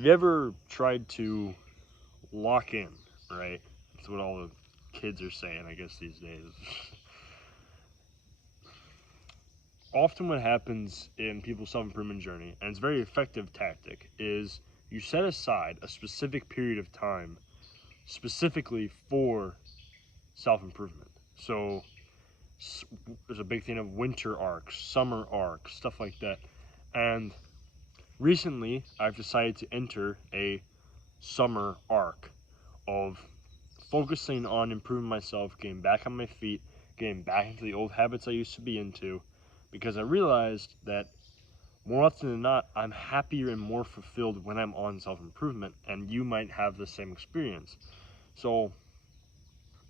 Have you ever tried to lock in, right? That's what all the kids are saying, I guess, these days. Often what happens in people's self-improvement journey, and it's a very effective tactic, is you set aside a specific period of time specifically for self-improvement. So there's a big thing of winter arcs, summer arcs, stuff like that. And recently, I've decided to enter a summer arc of focusing on improving myself, getting back on my feet, getting back into the old habits I used to be into, because I realized that more often than not, I'm happier and more fulfilled when I'm on self-improvement, and you might have the same experience. So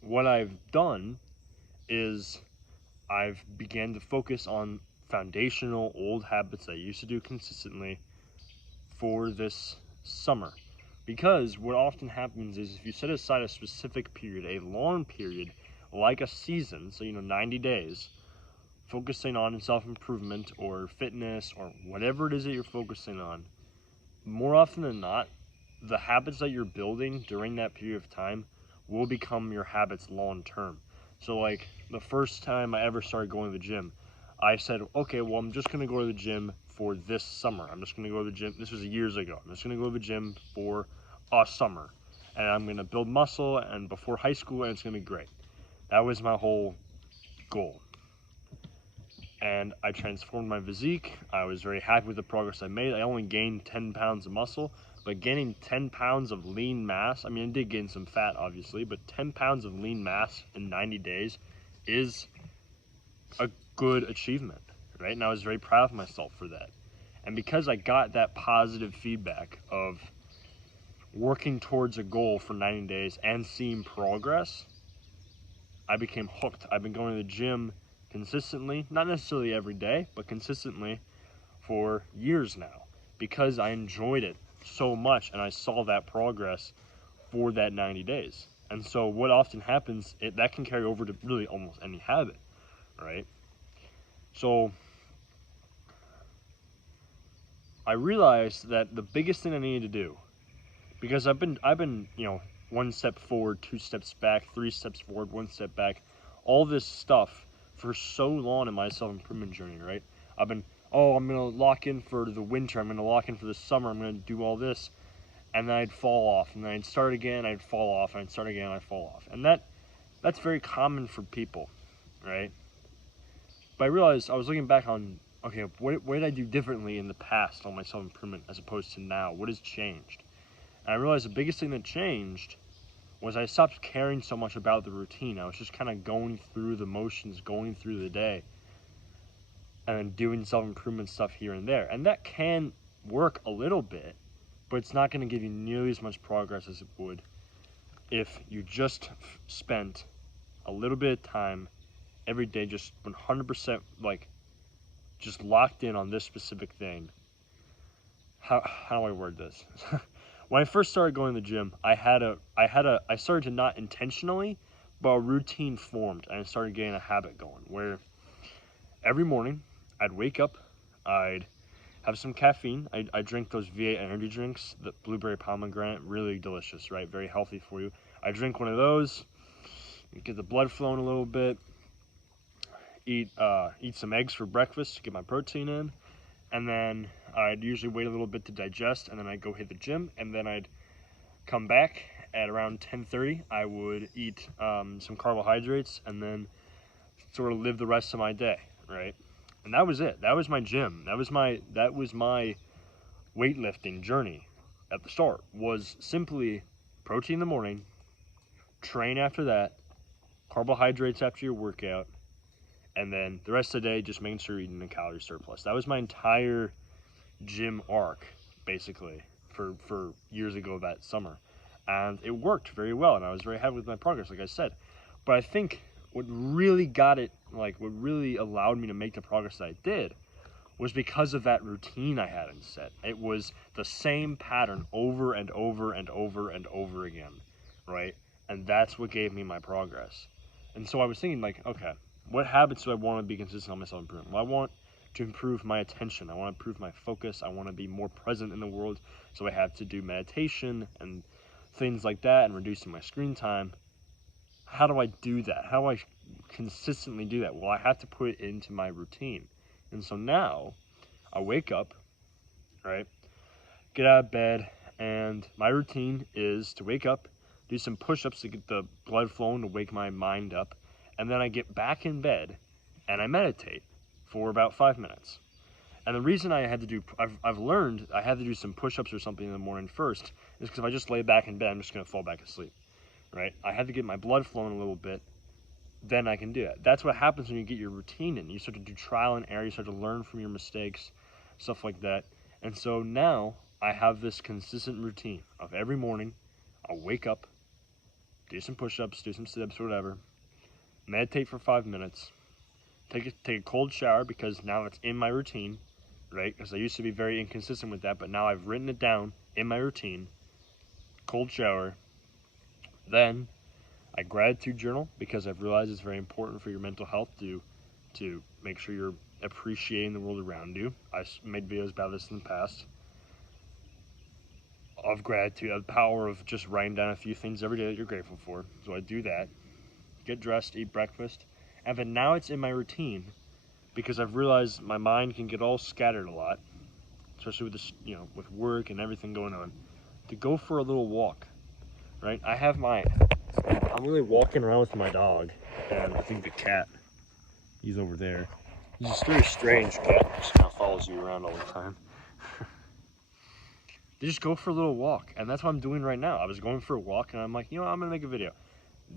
what I've done is I've began to focus on foundational old habits I used to do consistently for this summer. Because what often happens is if you set aside a specific period, a long period, like a season, so 90 days, focusing on self-improvement or fitness or whatever it is that you're focusing on, more often than not, the habits that you're building during that period of time will become your habits long term. So like the first time I ever started going to the gym, I said, okay, well, I'm just going to go to the gym for this summer. I'm just going to go to the gym. This was years ago. I'm just going to go to the gym for a summer, and I'm going to build muscle and before high school, and it's going to be great. That was my whole goal. And I transformed my physique. I was very happy with the progress I made. I only gained 10 pounds of muscle, but gaining 10 pounds of lean mass, I did gain some fat, obviously, but 10 pounds of lean mass in 90 days is a good achievement, right? And I was very proud of myself for that. And because I got that positive feedback of working towards a goal for 90 days and seeing progress, I became hooked. I've been going to the gym consistently, not necessarily every day, but consistently for years now because I enjoyed it so much and I saw that progress for that 90 days. And so what often happens, that can carry over to really almost any habit, right? So I realized that the biggest thing I needed to do, because I've been, one step forward, two steps back, three steps forward, one step back, all this stuff for so long in my self-improvement journey, right? I've been, I'm gonna lock in for the winter, I'm gonna lock in for the summer, I'm gonna do all this, and then I'd fall off, and then I'd start again, I'd fall off, and I'd start again, I'd fall off. And that's very common for people, right? But I realized I was looking back on, okay, what did I do differently in the past on my self-improvement as opposed to now? What has changed? And I realized the biggest thing that changed was I stopped caring so much about the routine. I was just kind of going through the motions, going through the day, and then doing self-improvement stuff here and there. And that can work a little bit, but it's not going to give you nearly as much progress as it would if you just spent a little bit of time every day, just 100% just locked in on this specific thing. How do I word this? When I first started going to the gym, I started to not intentionally, but a routine formed, and I started getting a habit going where every morning I'd wake up, I'd have some caffeine. I drink those V8 energy drinks, the blueberry pomegranate, really delicious, right? Very healthy for you. I drink one of those, get the blood flowing a little bit, eat some eggs for breakfast to get my protein in, and then I'd usually wait a little bit to digest, and then I'd go hit the gym, and then I'd come back at around 10:30. I would eat some carbohydrates, and then sort of live the rest of my day, right? And that was it. That was my gym. That was my weightlifting journey at the start. Was simply protein in the morning, train after that, carbohydrates after your workout, and then the rest of the day just making sure you're eating a calorie surplus. That was my entire gym arc, basically, for years ago that summer. And it worked very well, and I was very happy with my progress, like I said. But I think what really what really allowed me to make the progress that I did was because of that routine I had set. It was the same pattern over and over and over and over again, right? And that's what gave me my progress. And so I was thinking, okay, what habits do I want to be consistent on my self-improvement? Well, I want to improve my attention. I want to improve my focus. I want to be more present in the world. So I have to do meditation and things like that and reducing my screen time. How do I do that? How do I consistently do that? Well, I have to put it into my routine. And so now I wake up, right? Get out of bed, and my routine is to wake up, do some push-ups to get the blood flowing to wake my mind up, and then I get back in bed and I meditate for about 5 minutes. And the reason I had to do, I've learned I had to do some push-ups or something in the morning first, is because if I just lay back in bed, I'm just going to fall back asleep, right? I had to get my blood flowing a little bit, then I can do it. That's what happens when you get your routine in. You start to do trial and error, you start to learn from your mistakes, stuff like that. And so now I have this consistent routine of every morning, I'll wake up, do some push-ups, do some sit-ups or whatever, meditate for 5 minutes, take a cold shower because now it's in my routine, right? Because I used to be very inconsistent with that, but now I've written it down in my routine, cold shower. Then I gratitude journal because I've realized it's very important for your mental health to make sure you're appreciating the world around you. I've made videos about this in the past. Of gratitude, of the power of just writing down a few things every day that you're grateful for. So I do that, get dressed, eat breakfast, and then now it's in my routine because I've realized my mind can get all scattered a lot, especially with this, with work and everything going on, to go for a little walk, right? I'm really walking around with my dog, and I think the cat, he's over there. He's a very strange cat, just kind of follows you around all the time. They just go for a little walk, and that's what I'm doing right now. I was going for a walk, and I'm like, I'm gonna make a video.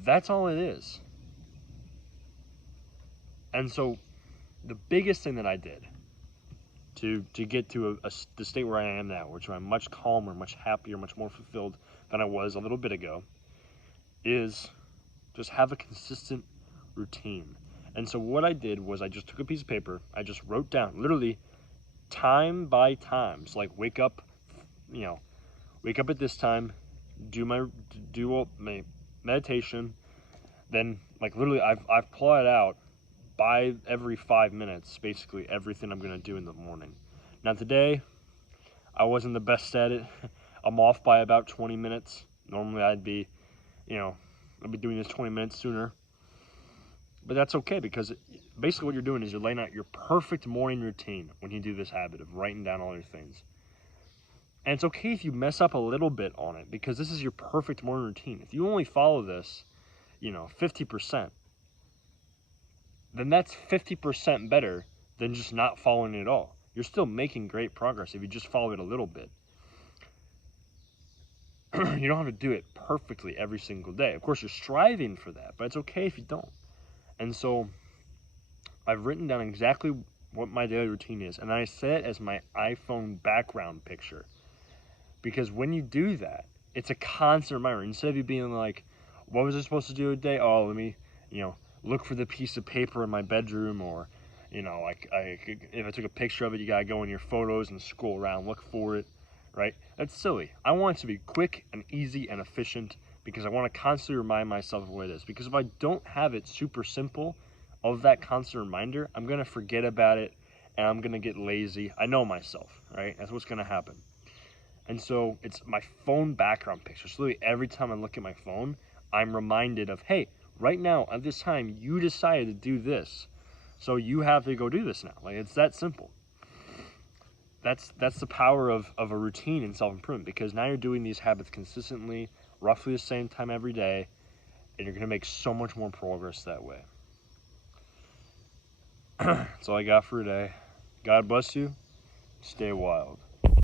That's all it is. And so the biggest thing that I did to get to the state where I am now, which I'm much calmer, much happier, much more fulfilled than I was a little bit ago, is just have a consistent routine. And so what I did was I just took a piece of paper, I just wrote down literally time by time. So like wake up at this time, do my meditation, then like literally I've plotted out by every 5 minutes basically everything I'm gonna do in the morning. Now today I wasn't the best at it. I'm off by about 20 minutes. Normally I'd be doing this 20 minutes sooner. But that's okay because basically what you're doing is you're laying out your perfect morning routine when you do this habit of writing down all your things. And it's okay if you mess up a little bit on it because this is your perfect morning routine. If you only follow this, 50%, then that's 50% better than just not following it at all. You're still making great progress if you just follow it a little bit. You don't have to do it perfectly every single day. Of course, you're striving for that, but it's okay if you don't. And so I've written down exactly what my daily routine is, and I set it as my iPhone background picture. Because when you do that, it's a constant reminder. Instead of you being like, what was I supposed to do today? Oh, let me, look for the piece of paper in my bedroom, or, if I took a picture of it, you gotta go in your photos and scroll around, look for it, right? That's silly. I want it to be quick and easy and efficient because I want to constantly remind myself of what it is. Because if I don't have it super simple of that constant reminder, I'm gonna forget about it and I'm gonna get lazy. I know myself, right? That's what's gonna happen. And so it's my phone background picture. So literally every time I look at my phone, I'm reminded of, hey, right now at this time, you decided to do this. So you have to go do this now. Like, it's that simple. That's the power of a routine in self-improvement, because now you're doing these habits consistently, roughly the same time every day, and you're gonna make so much more progress that way. That's all I got for today. God bless you. Stay wild.